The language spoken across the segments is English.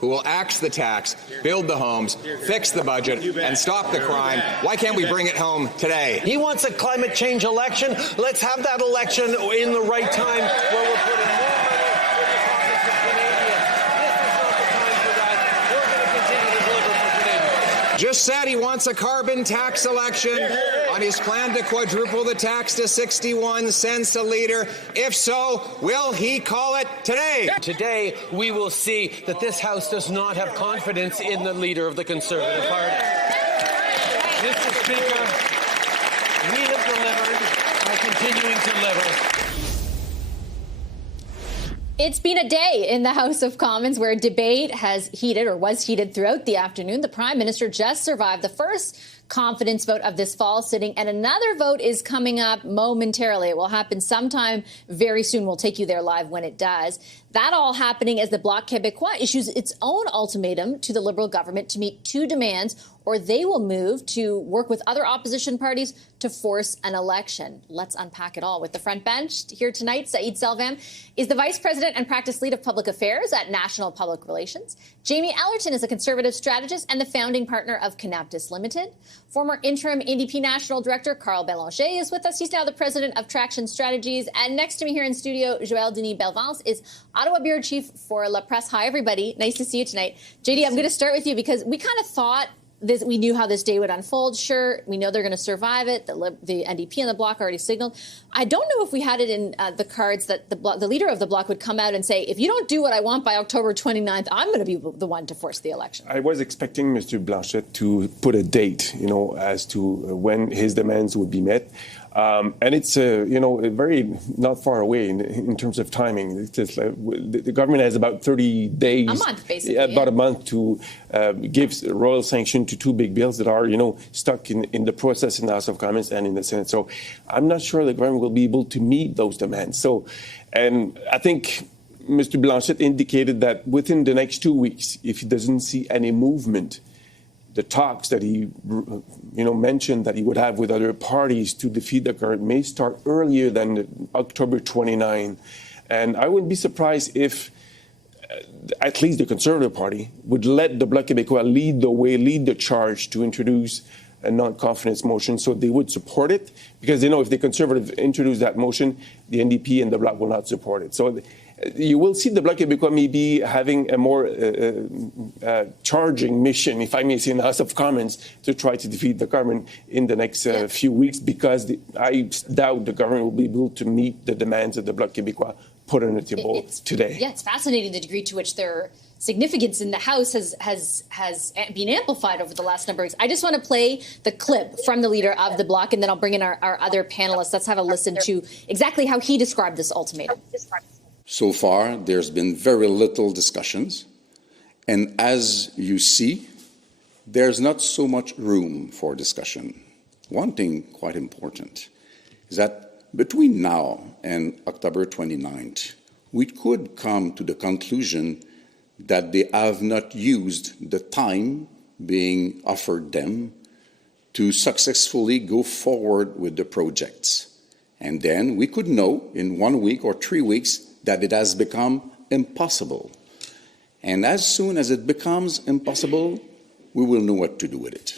who will axe the tax, build the homes, fix the budget, and stop the crime. Why can't we bring it home today? He wants a climate change election. Let's have that election in the right time where we're putting more money in the pockets of Canadians. This is not the time for that. We're going to continue to deliver for Canadians. Just said he wants a carbon tax election on his plan to quadruple the tax to 61 cents a litre. If so, will he call it today? Today, we will see that this House does not have confidence in the leader of the Conservative Party. Mr. Speaker, we have delivered by continuing to deliver. It's been a day in the House of Commons where debate has heated or was heated throughout the afternoon. The Prime Minister just survived the first confidence vote of this fall sitting, and another vote is coming up momentarily. It will happen sometime very soon. We'll take you there live when it does. That all happening as the Bloc Québécois issues its own ultimatum to the Liberal government to meet two demands, or they will move to work with other opposition parties to force an election. Let's unpack it all with the front bench. Here tonight, Saïd Selvam is the Vice President and Practice Lead of Public Affairs at National Public Relations. Jamie Allerton is a Conservative strategist and the founding partner of Canaptis Limited. Former interim NDP National Director Carl Bélanger is with us. He's now the President of Traction Strategies. And next to me here in studio, Joël Denis Belvance is Ottawa Bureau Chief for La Presse. Hi, everybody. Nice to see you tonight. JD, I'm going to start with you because we kind of thought we knew how this day would unfold. Sure, we know they're going to survive it. The NDP and the Bloc already signaled. I don't know if we had it in the cards that the leader of the Bloc would come out and say, if you don't do what I want by October 29th, I'm going to be the one to force the election. I was expecting Mr. Blanchet to put a date, as to when his demands would be met. And it's, very not far away in terms of timing. It's just the government has about 30 days. A month, basically. About a month to give royal sanction to two big bills that are, stuck in the process in the House of Commons and in the Senate. So I'm not sure the government will be able to meet those demands. So, and I think Mr. Blanchet indicated that within the next 2 weeks, if he doesn't see any movement, the talks that he, mentioned that he would have with other parties to defeat the current may start earlier than October 29. And I wouldn't be surprised if at least the Conservative Party would let the Bloc Québécois lead the way, lead the charge to introduce a non-confidence motion, so they would support it, because they know if the Conservative introduce that motion, the NDP and the Bloc will not support it. So you will see the Bloc Québécois maybe having a more charging mission, if I may say, in the House of Commons to try to defeat the government in the next few weeks, because I doubt the government will be able to meet the demands of the Bloc Québécois put on the table today. Yeah, it's fascinating the degree to which their significance in the House has been amplified over the last number of weeks. I just want to play the clip from the leader of the Bloc, and then I'll bring in our other panelists. Let's have a listen to exactly how he described this ultimatum. So far, there's been very little discussions. And as you see, there's not so much room for discussion. One thing quite important is that between now and October 29th, we could come to the conclusion that they have not used the time being offered them to successfully go forward with the projects. And then we could know in 1 week or 3 weeks that it has become impossible. And as soon as it becomes impossible, we will know what to do with it.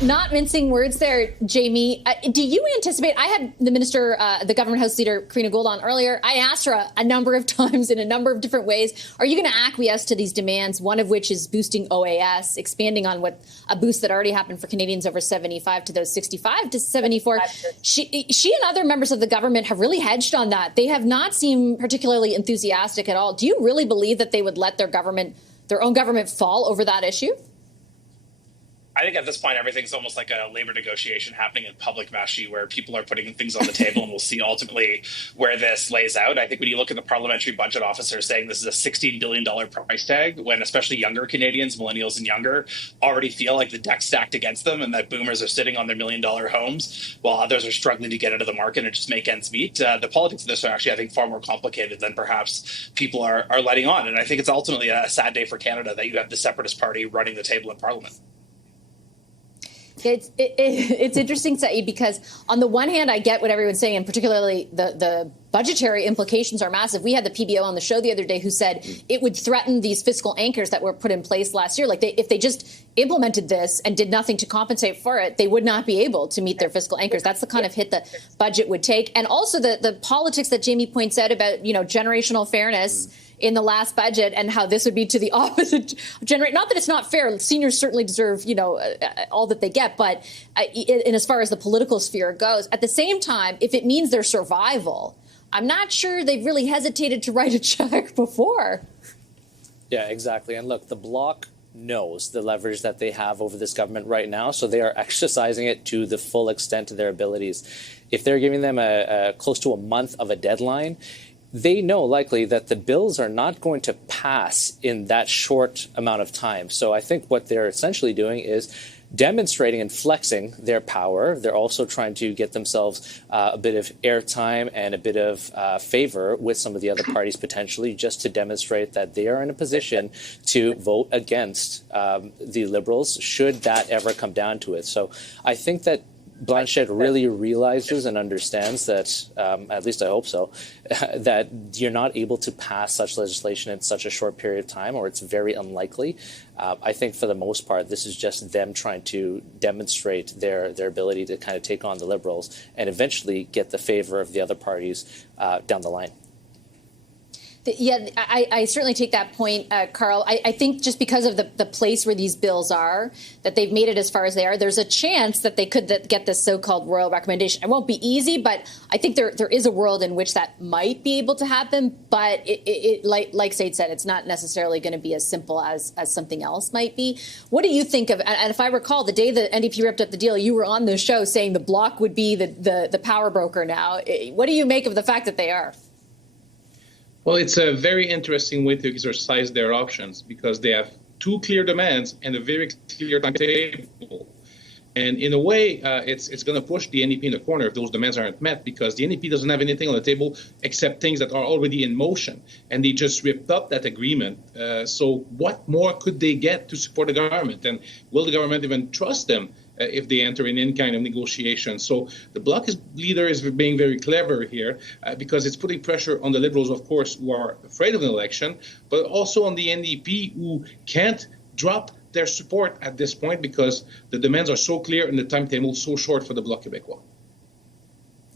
Not mincing words there, Jamie. Do you anticipate, I had the minister, the government house leader, Karina Gould, on earlier. I asked her a number of times in a number of different ways, are you going to acquiesce to these demands, one of which is boosting OAS, expanding on what a boost that already happened for Canadians over 75 to those 65 to 74. She and other members of the government have really hedged on that. They have not seemed particularly enthusiastic at all. Do you really believe that they would let their own government fall over that issue? I think at this point, everything's almost like a labor negotiation happening in public, Vassy, where people are putting things on the table, and we'll see ultimately where this lays out. I think when you look at the Parliamentary Budget Officer saying this is a $16 billion price tag, when especially younger Canadians, millennials and younger, already feel like the deck's stacked against them and that boomers are sitting on their $1 million homes while others are struggling to get into the market and just make ends meet. The politics of this are actually, I think, far more complicated than perhaps people are letting on. And I think it's ultimately a sad day for Canada that you have the Separatist Party running the table in Parliament. It's interesting, Saeed, because on the one hand, I get what everyone's saying, and particularly the budgetary implications are massive. We had the PBO on the show the other day who said it would threaten these fiscal anchors that were put in place last year. Like if they just implemented this and did nothing to compensate for it, they would not be able to meet their fiscal anchors. That's the kind of hit the budget would take. And also the politics that Jamie points out about, generational fairness in the last budget and how this would be to the opposite generation. Not that it's not fair. Seniors certainly deserve, all that they get. But in as far as the political sphere goes, at the same time, if it means their survival, I'm not sure they've really hesitated to write a check before. Yeah, exactly. And look, the Bloc knows the leverage that they have over this government right now, so they are exercising it to the full extent of their abilities. If they're giving them a close to a month of a deadline, they know likely that the bills are not going to pass in that short amount of time. So I think what they're essentially doing is demonstrating and flexing their power. They're also trying to get themselves a bit of airtime and a bit of favor with some of the other parties potentially, just to demonstrate that they are in a position to vote against the Liberals should that ever come down to it. So I think that Blanchette really realizes and understands that, at least I hope so, that you're not able to pass such legislation in such a short period of time, or it's very unlikely. I think for the most part, this is just them trying to demonstrate their ability to kind of take on the Liberals and eventually get the favor of the other parties down the line. Yeah, I certainly take that point, Carl. I think just because of the place where these bills are, that they've made it as far as they are, there's a chance that they could get this so-called royal recommendation. It won't be easy, but I think there is a world in which that might be able to happen. But it like Said said, it's not necessarily going to be as simple as something else might be. What do you think of, and if I recall, the day the NDP ripped up the deal, you were on the show saying the Bloc would be the power broker now. What do you make of the fact that they are? Well, it's a very interesting way to exercise their options because they have two clear demands and a very clear timetable. And in a way, it's going to push the NDP in the corner if those demands aren't met, because the NDP doesn't have anything on the table except things that are already in motion. And they just ripped up that agreement. So what more could they get to support the government? And will the government even trust them if they enter in any kind of negotiation? So the Bloc leader is being very clever here because it's putting pressure on the Liberals, of course, who are afraid of an election, but also on the NDP, who can't drop their support at this point because the demands are so clear and the timetable so short for the Bloc Québécois.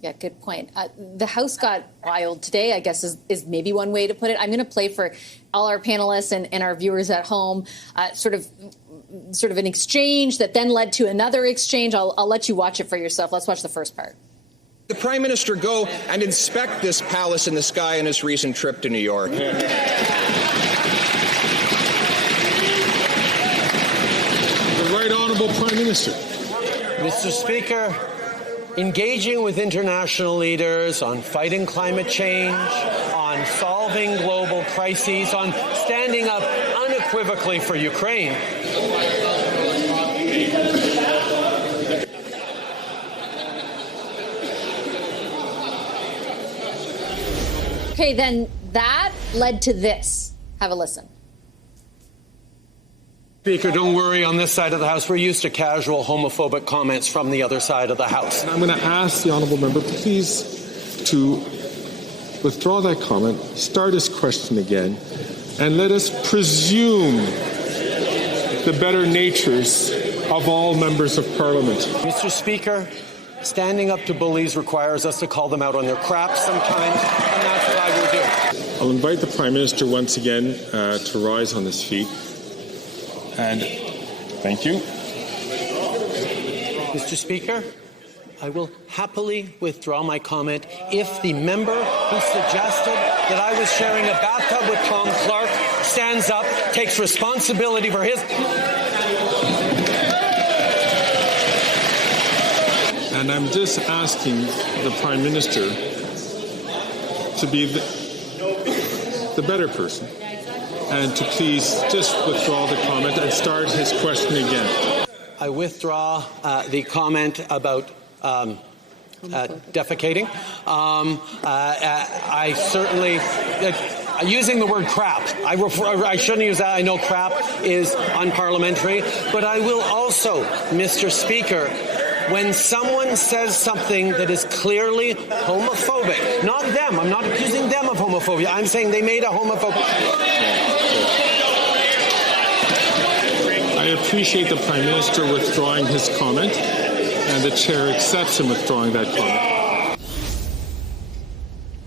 Yeah, good point. The House got wild today, I guess, is maybe one way to put it. I'm going to play for all our panelists and our viewers at home sort of an exchange that then led to another exchange. I'll let you watch it for yourself. Let's watch the first part. The Prime Minister go and inspect this palace in the sky on his recent trip to New York. The Right Honourable Prime Minister. Mr. Speaker, engaging with international leaders on fighting climate change, on solving global crises, on standing up unequivocally for Ukraine. Okay, then that led to this. Have a listen. Speaker, don't worry, on this side of the House, we're used to casual homophobic comments from the other side of the House. I'm going to ask the honourable member, please, to withdraw that comment, start his question again, and let us presume the better natures of all members of Parliament. Mr. Speaker, standing up to bullies requires us to call them out on their crap sometimes, and that's what I will do. I'll invite the Prime Minister once again to rise on his feet. And thank you. Mr. Speaker, I will happily withdraw my comment if the member who suggested that I was sharing a bathtub with Tom Clark stands up, takes responsibility for his... And I'm just asking the Prime Minister to be the better person and to please just withdraw the comment and start his question again. I withdraw the comment about defecating. I certainly... using the word crap. I shouldn't use that. I know crap is unparliamentary. But I will also, Mr. Speaker, when someone says something that is clearly homophobic, not them, I'm not accusing them of homophobia, I'm saying they made a homophobic... I appreciate the Prime Minister withdrawing his comment, and the Chair accepts him withdrawing that comment.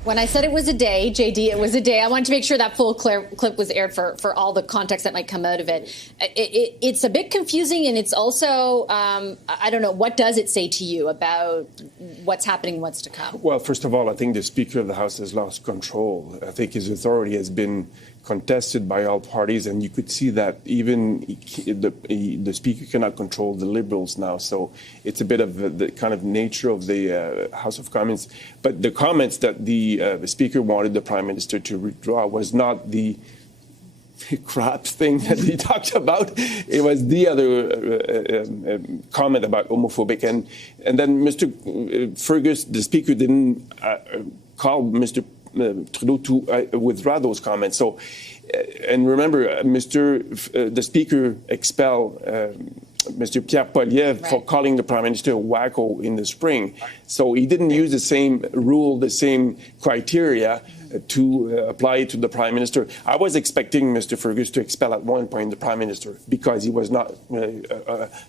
When I said it was a day, JD, it was a day. I wanted to make sure that full clip was aired for all the context that might come out of it. It's a bit confusing, and it's also, I don't know, what does it say to you about what's happening and what's to come? Well, first of all, I think the Speaker of the House has lost control. I think his authority has been contested by all parties, and you could see that even the Speaker cannot control the Liberals now. So it's a bit of the kind of nature of the House of Commons. But the comments that the Speaker wanted the Prime Minister to withdraw was not the crap thing that he talked about. It was the other comment about homophobic. And then Mr. Fergus, the Speaker, didn't call Mr. Trudeau to withdraw those comments. So, and remember, the Speaker expelled Mr. Pierre Poilievre for calling the Prime Minister a wacko in the spring. So he didn't use the same rule, the same criteria to apply to the Prime Minister. I was expecting Mr. Fergus to expel at one point the Prime Minister because he was not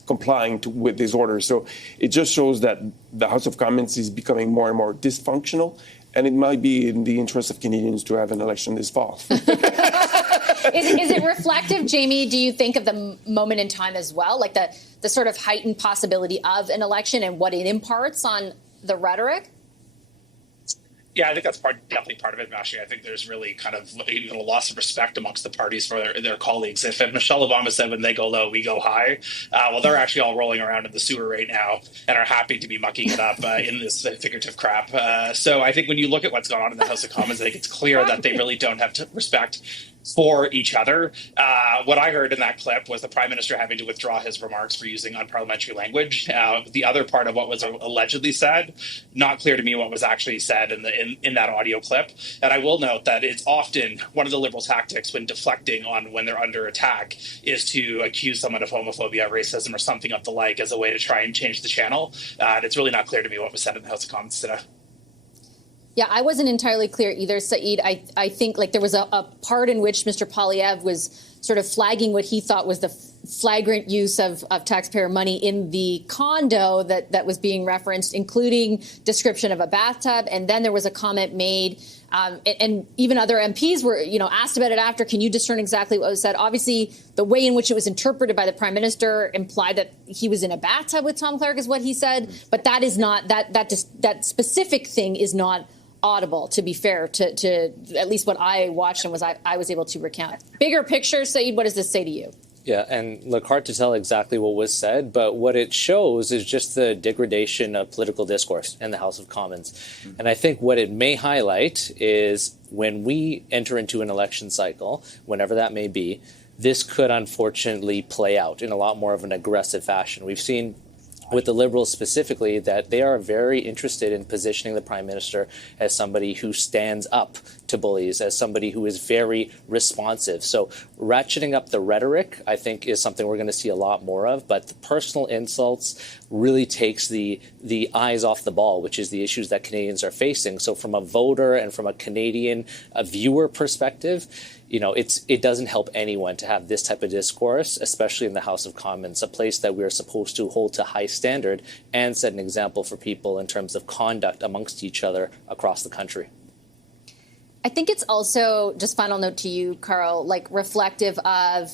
complying with his orders. So it just shows that the House of Commons is becoming more and more dysfunctional, and it might be in the interest of Canadians to have an election this fall. Is it reflective, Jamie, do you think, of the moment in time as well, like the sort of heightened possibility of an election and what it imparts on the rhetoric? Yeah, I think that's definitely part of it, Vassy. I think there's really kind of even a loss of respect amongst the parties for their colleagues. If Michelle Obama said when they go low, we go high, well, they're actually all rolling around in the sewer right now and are happy to be mucking it up in this figurative crap. So I think when you look at what's going on in the House of Commons, I think it's clear that they really don't have respect for each other. What I heard in that clip was the Prime Minister having to withdraw his remarks for using unparliamentary language. The other part of what was allegedly said, not clear to me what was actually said in that audio clip. And I will note that it's often one of the Liberal tactics when deflecting on when they're under attack is to accuse someone of homophobia, racism, or something of the like as a way to try and change the channel. And it's really not clear to me what was said in the House of Commons today. Yeah, I wasn't entirely clear either, Saeed. I think like there was a part in which Mr. Poilievre was sort of flagging what he thought was the flagrant use of taxpayer money in the condo that was being referenced, including description of a bathtub. And then there was a comment made, and even other MPs were, asked about it after. Can you discern exactly what was said? Obviously, the way in which it was interpreted by the Prime Minister implied that he was in a bathtub with Tom Clark, is what he said. But that is not that specific thing is not audible, to be fair, to at least what I watched and I was able to recount. Bigger picture, Saeed, what does this say to you? Yeah, and look, hard to tell exactly what was said, but what it shows is just the degradation of political discourse in the House of Commons. And I think what it may highlight is when we enter into an election cycle, whenever that may be, this could unfortunately play out in a lot more of an aggressive fashion. We've seen with the Liberals specifically, that they are very interested in positioning the Prime Minister as somebody who stands up to bullies, as somebody who is very responsive. So ratcheting up the rhetoric, I think, is something we're going to see a lot more of. But the personal insults really takes the eyes off the ball, which is the issues that Canadians are facing. So from a voter and from a Canadian viewer perspective, it doesn't help anyone to have this type of discourse, especially in the House of Commons, a place that we're supposed to hold to high standard and set an example for people in terms of conduct amongst each other across the country. I think it's also, just final note to you, Carl, like reflective of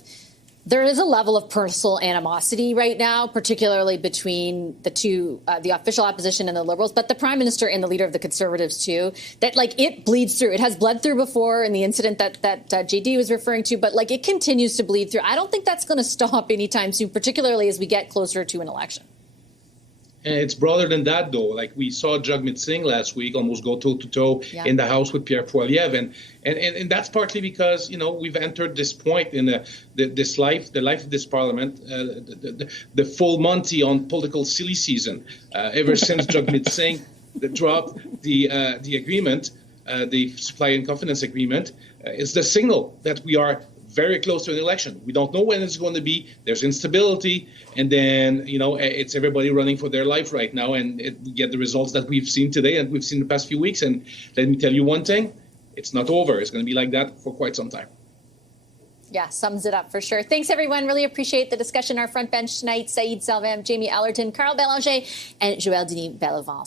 there is a level of personal animosity right now, particularly between the two, the official opposition and the Liberals, but the Prime Minister and the leader of the Conservatives too, that like it bleeds through. It has bled through before in the incident that JD was referring to, but like it continues to bleed through. I don't think that's going to stop anytime soon, particularly as we get closer to an election. And it's broader than that, though. Like we saw Jagmeet Singh last week almost go toe-to-toe in the House with Pierre Poilievre. And that's partly because, we've entered this point in the life of this parliament, the full Monty on political silly season. Ever since Jagmeet Singh dropped the agreement, the supply and confidence agreement, It's the signal that we are very close to an election. We don't know when it's going to be. There's instability, and then it's everybody running for their life right now, and we get the results that we've seen today and we've seen the past few weeks. And let me tell you one thing: it's not over. It's going to be like that for quite some time. Yeah, sums it up for sure. Thanks, everyone. Really appreciate the discussion. Our front bench tonight: Saïd Salvem, Jamie Allerton, Carl Bélanger, and Joël Denis Bellevance.